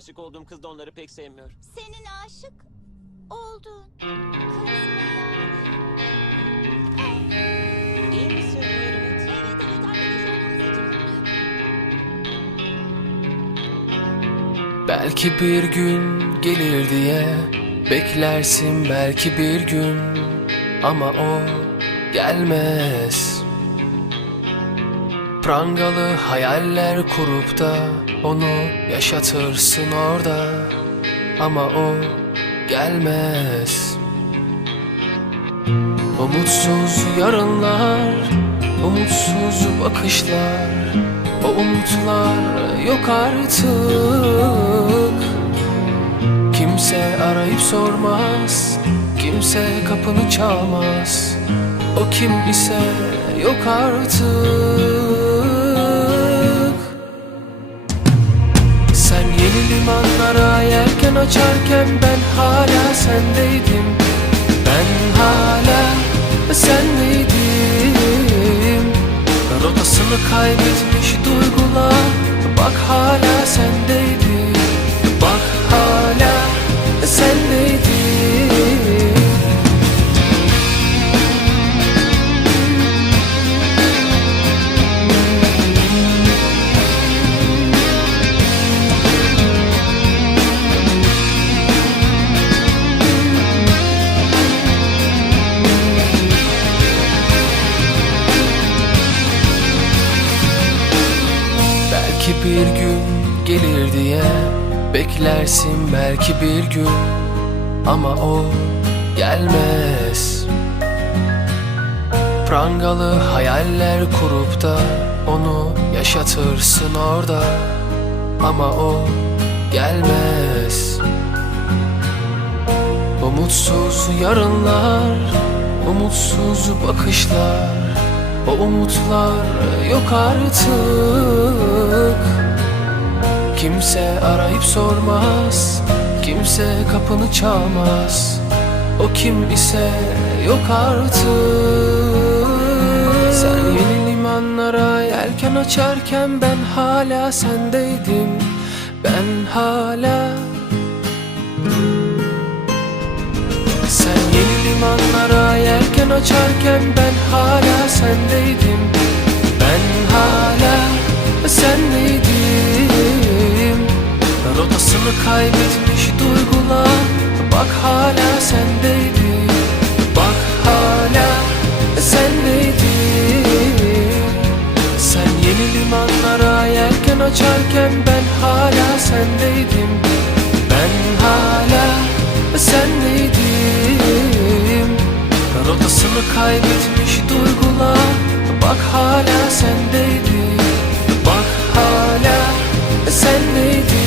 aşık olduğum kız da onları pek sevmiyor. Senin aşık oldun. Kız mı yani? İyi misin Merinet? Evet evet arkadaş olmamız için mutluyum. Belki bir gün gelir diye Beklersin belki bir gün Ama o gelmez Prangalı hayaller kurup da Onu yaşatırsın orada. Ama o gelmez. Umutsuz yarınlar Umutsuz bakışlar O umutlar yok artık. Kimse arayıp sormaz Kimse kapını çalmaz. O kim ise yok artık yelken açarken ben hala sendeydim. Ben hala sendeydim. Rotasını kaybetmiş duygular? Bak hala sendeydi Belki bir gün gelir diye Beklersin belki bir gün Ama o gelmez. Prangalı hayaller kurup da Onu yaşatırsın orada Ama o gelmez. Umutsuz yarınlar Umutsuz bakışlar O umutlar yok artık. Kimse arayıp sormaz Kimse kapını çalmaz. O kim ise yok artık. Sen yeni limanlara yelken açarken ben hala sendeydim. Ben hala. Sen açarken ben hala sendeydim. Ben hala sendeydim. Rotasını kaybetmiş duygular Bak hala sendeydi Bak hala sendeydi Sen yeni limanlara yelken açarken ben hala sendeydim. Ben hala sendeydim Rotasını kaybetmiş duygular. Bak hala sendeydi. Bak hala sendeydi